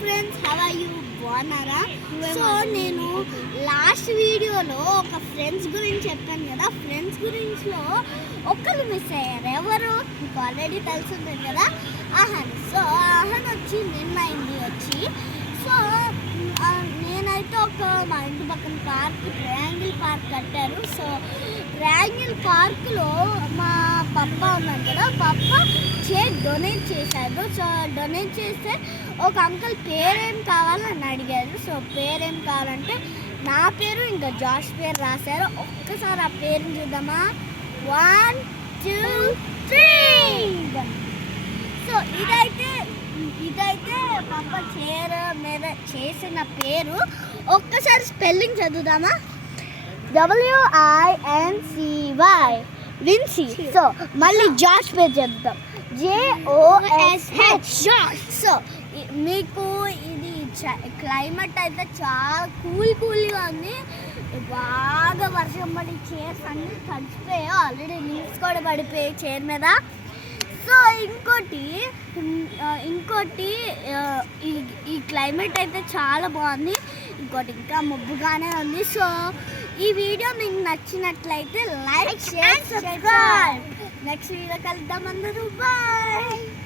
Friends, how are you? బాగున్నారా? So నేను last వీడియోలో ఒక ఫ్రెండ్స్ గురించి చెప్పాను కదా. ఫ్రెండ్స్ గురించిలో ఒక్కరు మిస్ అయ్యారు. ఎవరు? మీకు ఆల్రెడీ తెలుసుంటుంది కదా, ఆహన్. సో ఆహన్ వచ్చి నిన్న అయింది వచ్చి. సో నేనైతే మా ఇంటి పక్కన పార్క్, ట్రయాంగిల్ పార్క్ కట్టారు. సో ట్రయాంగిల్ పార్క్లో మా పప్ప ఉన్నాడు కదా, పప్ప చైర్ డొనేట్ చేశారు. సో డొనేట్ చేస్తే ఒక అంకుల్ పేరేం కావాలని అడిగారు. సో పేరేం కావాలంటే నా పేరు ఇంకా జాష్ పేరు రాశారు. ఒక్కసారి ఆ పేరుని చూద్దామా? 1 2 3. సో ఇదైతే పాప చైర్ మీద చేసిన పేరు. ఒక్కసారి స్పెల్లింగ్ చదువుదామా? WINCY, విన్సీ. సో మళ్ళీ జాష్ పేరు చదువుతాం, JOSH. సో మీకు ఇది క్లైమేట్ అయితే చాలా కూల్గా ఉంది. బాగా వర్షం పడి చైర్స్ అన్నీ తడిచిపోయాయి. ఆల్రెడీ లీవ్స్ కూడా పడిపోయాయి చైర్ మీద. సో ఇంకోటి ఈ క్లైమేట్ అయితే చాలా బాగుంది. ఇంకోటి ఇంకా మబ్బుగానే ఉంది. సో ఈ వీడియో మీకు నచ్చినట్లయితే like, share, subscribe. Next video కలుద్దాం అందరూ. బాయ్.